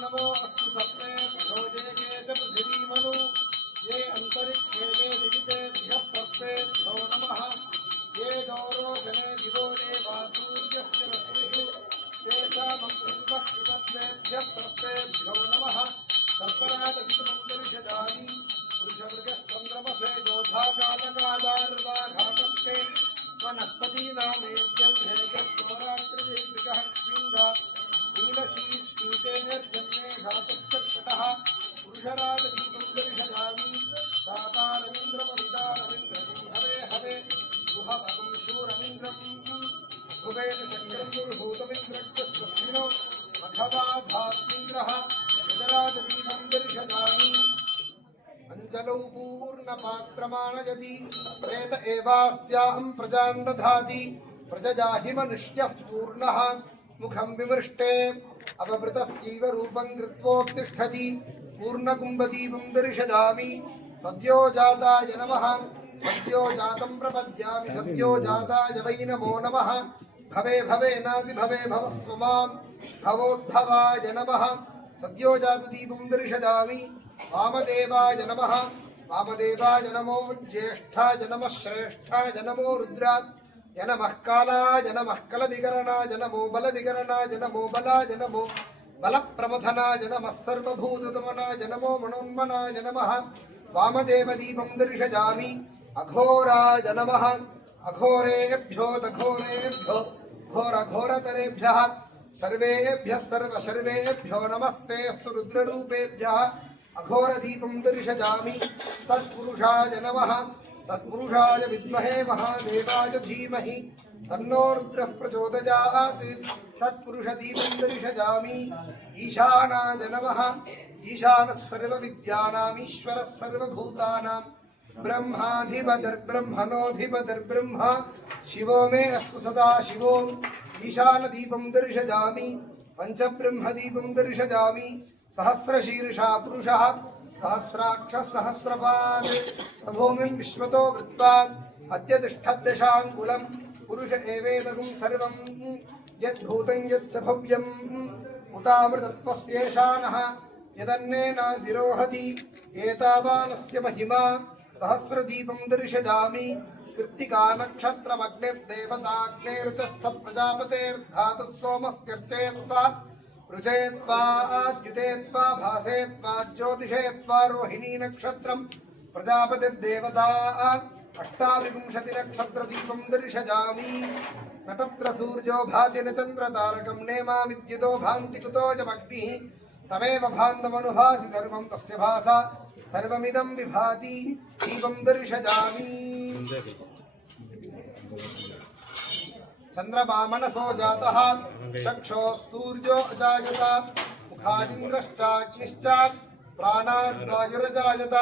नमो अस्तु सर्वेभ्यो ये ये च पृथिवीमनु ये अन्तरिक्षे ये दिवितेभ्यः सर्वेभ्यो नमः ये दोरोजने दिवो देवा सूर्यस्य रश्मिषु तेषामन्तरिक्षकृतत्वेभ्यः सर्वेभ्यो नमः सर्पराजवितमन्तरिषदानि पुरुषमृगश्चन्द्रमसे योधाकालकादार्वाघातस्ते वनस्पतीनामेत्यं हेतोरात्रिविग्रहः श्रीङ्गा नीलशीष्णीतेर्जन्मे घातश्चक्षटः पुरुषराजदीपं सातारवीन्द्रमवितारविन्द्रं हवे हवे गुहवगं शूरवीन्द्रं भुवेन शक्रं दुर्भूतमिन्द्रश्च स्वस्तिनो मघवाधात्मिन्द्रः गजराजदीपं दर्शयामि अञ्जलौ पूर्णपात्रमानयति प्रेत एवास्यां प्रजां दधाति प्रजजाहि मनुष्यः पूर्णः मुखं विमृष्टे अवभृतस्यैव रूपं कृत्वोत्तिष्ठति पूर्णकुम्भदीपं दर्शयामि सद्यो जाताय नमः सद्यो जातं प्रपद्यामि सद्यो जाताय वै नमो नमः भवे भवेनादिभवे भवस्व मां भवोद्भवाय नमः सद्यो जातदीपं दर्शयामि वामदेवाय नमः वामदेवाय नमो ज्येष्ठाय नमः श्रेष्ठाय नमो रुद्राय नमः कालाय नमः कलविकरणाय नमो बलविकरणाय नमो बलाय नमो बलप्रमथनाय नमः सर्वभूतदमनाय नमो मनोन्मनाय नमः वामदेवदीपं दर्शयामि अघोराय नमः अघोरेभ्यो दघोरेभ्यो घोरघोरतरेभ्यः सर्वेभ्यः सर्वशर्वेभ्यो नमस्ते अस्तु रुद्ररूपेभ्यः अघोरदीपं दर्शयामि तत्पुरुषाय नमः तत्पुरुषाय विद्महे महादेवाय धीमहि तन्नो रुद्रः प्रचोदयात् तत्पुरुषदीपं दर्शयामि ईशानाय नमः ईशानः सर्वविद्यानाम् ईश्वरः सर्वभूतानां ब्रह्माधिपतिर्ब्रह्मणोऽधिपतिर्ब्रह्म शिवो मे अस्तु सदा शिवो ईशानदीपं दर्शयामि पञ्चब्रह्मदीपं दर्शयामि सहस्रशीर्षा पुरुषः सहस्राक्षः सहस्रपात् सभूमिं विश्वतो वृत्वा अत्यतिष्ठद्दशाङ्गुलं पुरुष एवेदगुं सर्वं यद्भूतं यच्च भव्यम् उतामृतत्वस्येषानः यदन्नेनाधिरोहति एतावानस्य महिमा सहस्रदीपं दर्शयामि कृत्तिका नक्षत्रमग्निर्देवताग्नेरुचस्थ प्रजापतेर्धातुः सोमस्त्यर्चयत्वा ऋचयत्वा द्युतेत्वा भासेत्वा ज्योतिषयत्वा रोहिणी नक्षत्रं प्रजापतिर्देवता अष्टाविंशतिनक्षत्रदीपं दर्शयामि न तत्र सूर्यो भाति न चन्द्रतारकं नेमा विद्युतो भान्ति कुतो जमग्निः तमेव भान्तमनुभासि सर्वं तस्य भासा सर्वमिदं विभाति दीपं दर्शयामि चन्द्रमा मनसो जातः चक्षुः सूर्यो अजायत मुखादिन्द्रश्चाग्निश्च प्राणाद्वायुरजायत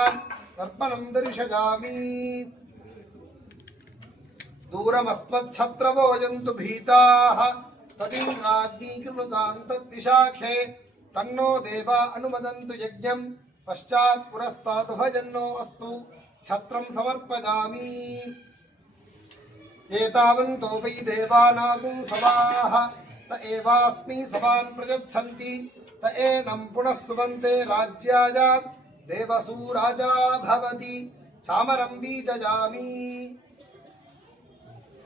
दर्पणं दर्शयामि दूरमस्मच्छत्रवो यन्तु भीताः तदिन्द्राग्निकृतां तद्विशाखे तन्नो देवा अनुमदन्तु यज्ञं पश्चात् पुरस्तात् भजन्नो अस्तु छत्रं समर्पयामि एतावन्तो वै देवानागुं सवाः त एवास्मि सवान् प्रयच्छन्ति त एनं पुनः सुबन्ते राज्याय देवसूराजा भवति चामरं बीजयामि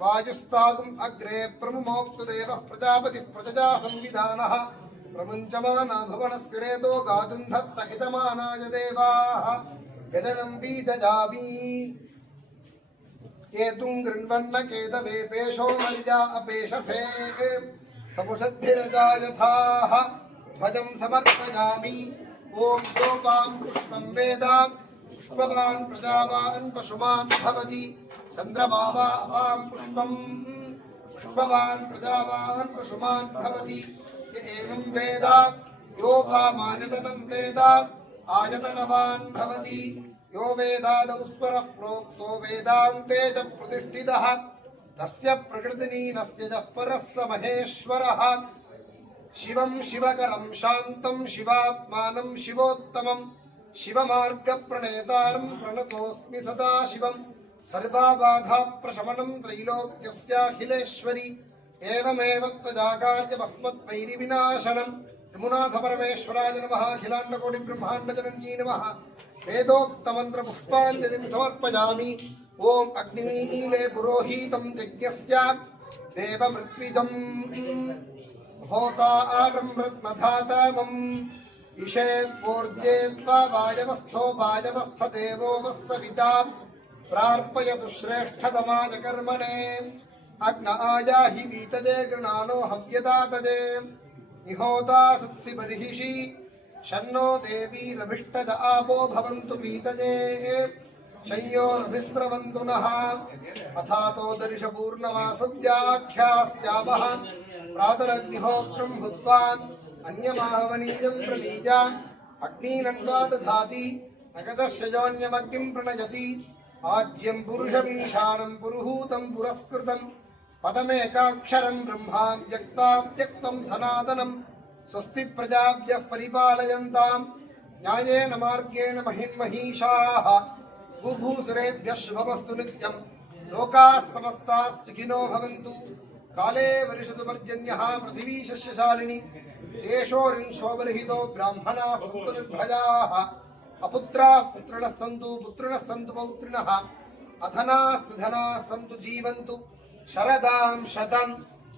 वायुस्तागुम् अग्रे प्रमुमोक्तु देवः प्रजापतिः प्रजजा संविधानः प्रमुञ्चमाना भुवनस्य रेतो गातुं धत्त यजमानाय देवाः गजनं बीजयामि केतुं गृह्णन्न केतवे पेशो मर्या अपेशसे समुषद्भिरजायथाः ध्वजं समर्पयामि ॐ गोपां पुष्पं वेद पुष्पवान् प्रजावान् पशुमान् भवति चन्द्रमावां पुष्पं पुष्पवान् प्रजावान् पशुमान् भवति य एवं वेद योपामायतनं वेद आयतनवान् भवति यो वेदादौ स्वरः प्रोक्तो वेदान्ते च प्रतिष्ठितः तस्य प्रकृतिलीनस्य जः परः स महेश्वरः शिवं शिवकरं शान्तं शिवात्मानं शिवोत्तमं शिवमार्गप्रणेतारं प्रणतोऽस्मि सदा शिवं सर्वाबाधाप्रशमनं त्रैलोक्यस्याखिलेश्वरि एवमेव त्वजाकार्यमस्मद्वैरिविनाशनं यमुनाथपरमेश्वराय नमः अखिलाण्डकोटिब्रह्माण्डजनन्यै नमः वेदोक्तमन्त्रपुष्पाञ्जलिं समर्पयामि ॐ अग्निमीले पुरोहितं यज्ञस्य देवमृत्विजम् होतारं रत्नधातामम् इषेत्पूर्जेत्वा वायवस्थो वायवस्थदेवो वस्सविता प्रार्पयतु श्रेष्ठतमाजकर्मणे अग्न आयाहि वीतदे गृणानो हव्यदातदे निहोता सत्सि बर्हिषि शन्नो देवीरभिष्टद आपो भवन्तु पीतजे शय्योरभिस्रवन्तु नः अथातो दर्शपूर्णमासव्याख्यास्यामः प्रातरग्निहोत्रं भूत्वा अन्यमाहवनीयं प्रणीय अग्नीनन्वा दधाति नगदश्रयोन्यमग्निं प्रणयति आज्यं पुरुषमीशानं पुरुहूतं पुरस्कृतं पदमेकाक्षरं ब्रह्मा व्यक्तं सनातनं स्वस्ति प्रजाभ्यः परिपालयन्तां न्यायेन मार्गेण महिन्महीषाः बुभूसुरेभ्यः शुभमस्तु नित्यं लोकाः समस्ताः सुखिनो भवन्तु काले वर्षतु पर्जन्यः पृथिवी शस्यशालिनी देशोरिंशो बर्हितो ब्राह्मणाः सन्तु निर्भयाः अपुत्राः पुत्रिणः सन्तु पौत्रिणः अधनाः सुधनाः सन्तु जीवन्तु शरदां शतं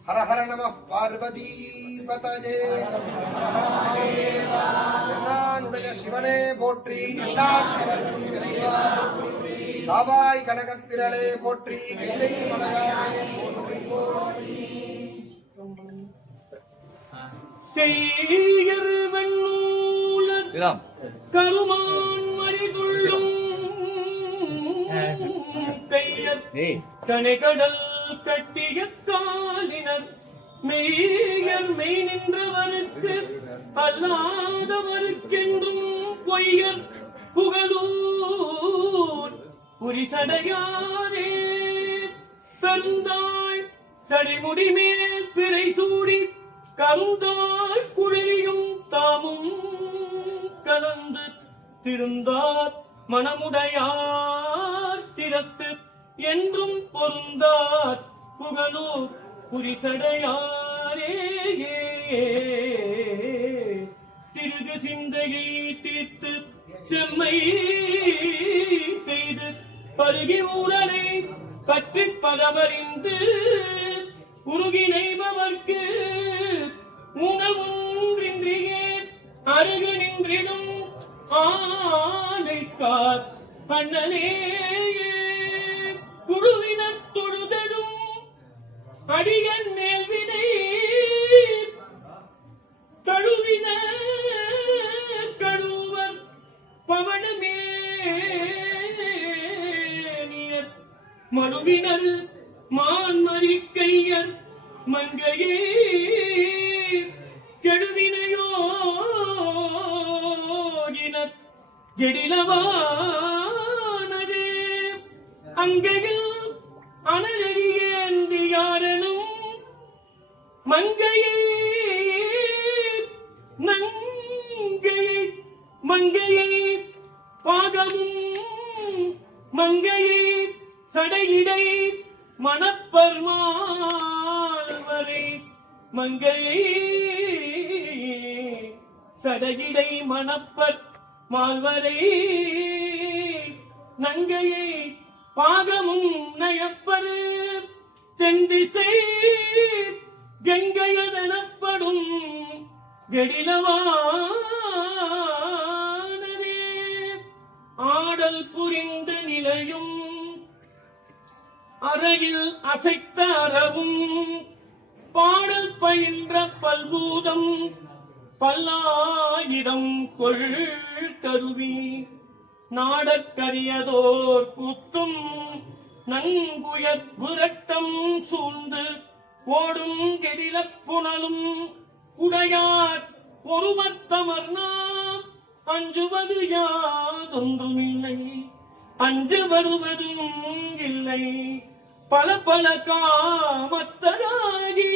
हर हर नमः पार्वतीपतये हर हर महादेव என்னானுடைய சிவனே போற்றி என்னாட்டவர்க்கும் இறைவா போற்றி காவாய் கனகத்திரளே போற்றி கைலை மலையாளே போற்றி போற்றி செய்யர் வெண்ணூலர் கருமான் மறிதுள்ளும் கையர் கனைகடல் கட்டிய காலினர் மெய்யர் மெய் நின்றவருக்கு அல்லாதவருக்கென்றும் பொய்யர் புகழூர் புரிசடையாரே பெருந்தாய் தடிமுடி மேல் பிறை சூடி கருந்தாய் குழலியும் தாமும் கலந்து திருந்தார் மனமுடையார் திறத்து என்றும் பொருந்தார் புகழூர் புரிசடையாரே திருகு சிந்தையை தீர்த்து செம்மை செய்து பருகி ஊரலை பற்றி பரமறிந்து உருகி நெய்பவர்க்கு உணவொன்றின்றியே அருகு நின்றிடும் ஆனைக்கார் பண்ணலே குழுவினர் தொழுதடும் அடியன் மேல்வினை தழுவின கழுவர் பவனமேனியர் மழுவினர் மான்மறி கையர் மங்கையே கெடுவினையோகினர் கெடிலவானதே அங்கையில் அனலறியேந்தியாரனும் மங்கையை நங்கையை மங்கையை பாகமும் மங்கையை சடையிடை மணப்பர்மால்வரை மங்கையை சடையிடை மணப்பர் மால்வரை நங்கையை பாகமும் நயப்பரு தென்திசை கங்கையதனப்படும் கெடிலவானரே ஆடல் புரிந்த நிலையும் அறையில் அசைத்த அறவும் பாடல் பயின்ற பல்பூதம் பல்லாயிரம் கொள் கருவி நாடற்கரியதோர் கூத்தும் நங்குயர் புரட்டம் சூழ்ந்து ஓடும் கெடிலப் புனலும் உடையார் ஒருவர் தமர்நாம் அஞ்சுவது யாதொன்றுமில்லை அஞ்சு வருவதும் இல்லை பல பல காமத்தராகி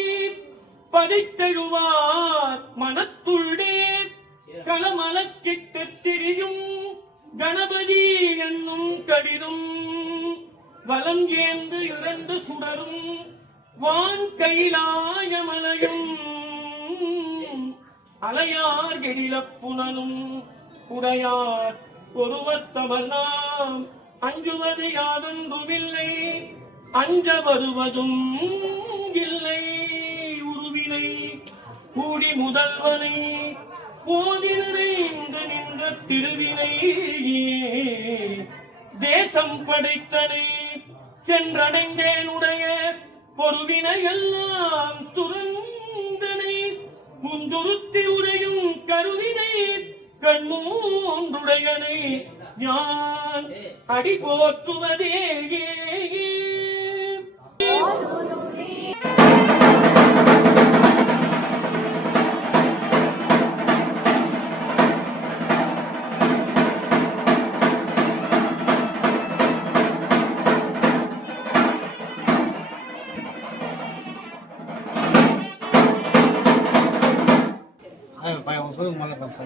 பதைத்தெழுவார் மனத்துள்ளே களமலக்கிட்டு திரியும் கணபதி என்னும் கடிரும் வலம் ஏந்து இரண்டு சுடரும் வான் கைலாயமலையும் அலையார் எழிலப் புனலும் உடையார் ஒருவர் தமர்நாம் அஞ்சுவது யாதொன்றுமில்லை அஞ்ச வருவதும் இல்லை உருவினை கூடி முதல்வனை போதிலிருந்து நின்ற திருவினை தேசம் படைத்தனை சென்றடைந்தேனுடைய பொறுவினை எல்லாம் துறந்தனை குந்துருத்தி உடையும் கருவினை கண்மூன்றுடையனை யான் அடி போற்றுவதே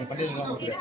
பண்டிகை